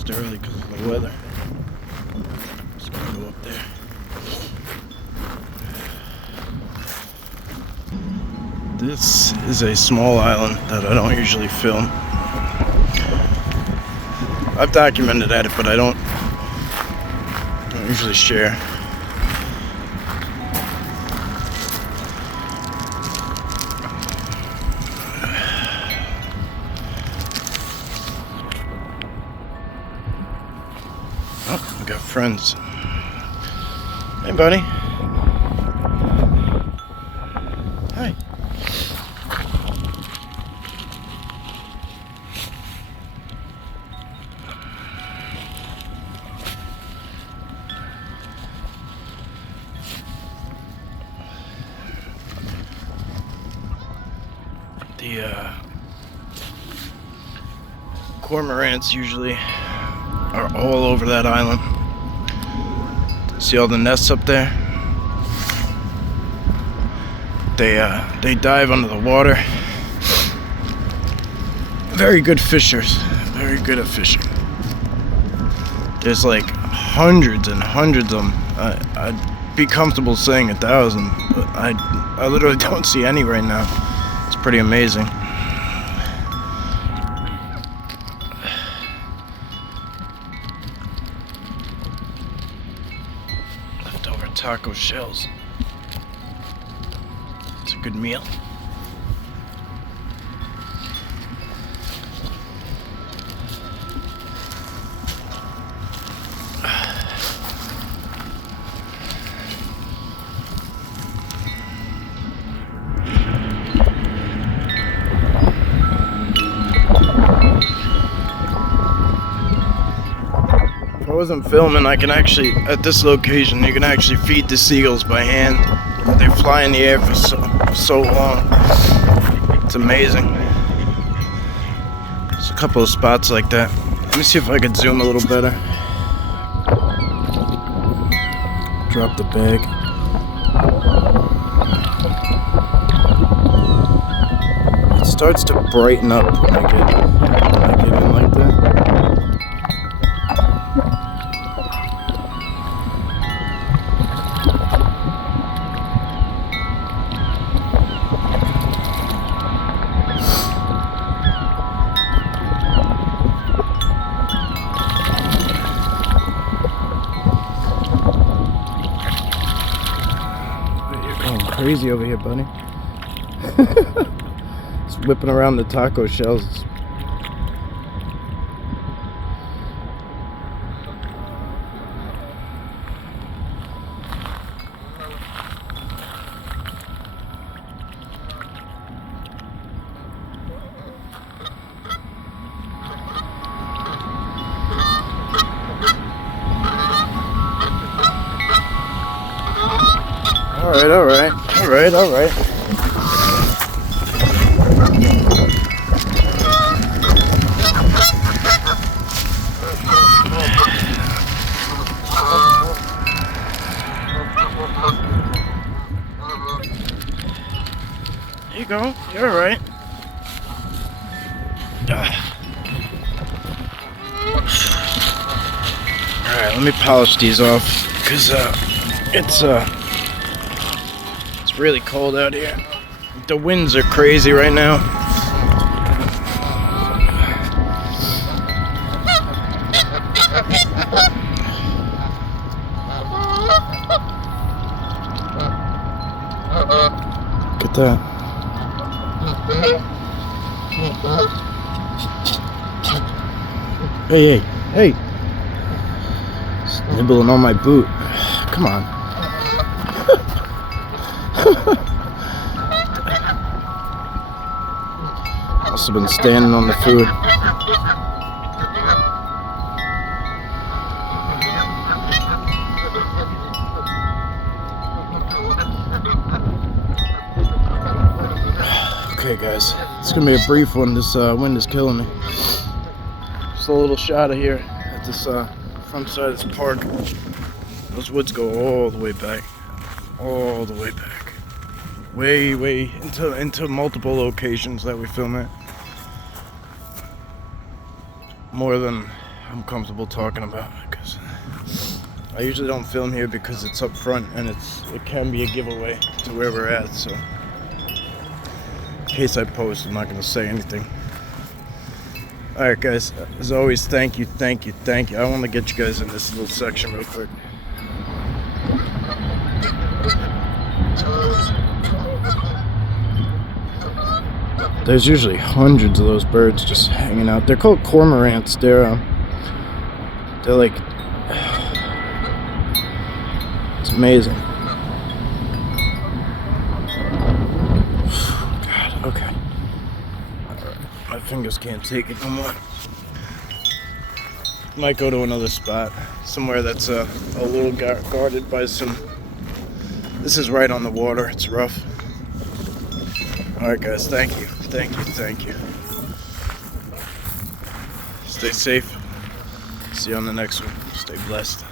closed early because of the weather. Just gonna go up there. This is a small island that I don't usually film. I've documented at it, but I don't usually share. Oh, we got friends. Hey, buddy. Hi. The cormorants usually are all over that island. See all the nests up there? They dive under the water. Very good fishers. Very good at fishing. There's like hundreds and hundreds of them. I'd be comfortable saying 1,000, but I literally don't see any right now. It's pretty amazing. Leftover taco shells. It's a good meal. If I wasn't filming, I can actually, at this location, you can actually feed the seagulls by hand. They fly in the air for so long. It's amazing. There's a couple of spots like that. Let me see if I can zoom a little better. Drop the bag. It starts to brighten up when I get in like that. Crazy over here, buddy. Just whipping around the taco shells. All right. There you go. You're all right. All right, let me polish these off because it's really cold out here. The winds are crazy right now. Look at that. Hey. It's nibbling on my boot. Come on. Must have been standing on the food. Okay, guys, it's gonna be a brief one. This wind is killing me. Just a little shot of here at this front side of this park. Those woods go all the way back. All the way back. Way into multiple locations that we film at. More than I'm comfortable talking about, because I usually don't film here because it's up front and it can be a giveaway to where we're at. So in case I post, I'm not gonna say anything. All right, guys. As always, thank you. I want to get you guys in this little section real quick. There's usually hundreds of those birds just hanging out. They're called cormorants. They're like, it's amazing. God, okay. My fingers can't take it no more. Might go to another spot, somewhere that's a little guarded by some. This is right on the water. It's rough. All right, guys. Thank you. Stay safe. See you on the next one. Stay blessed.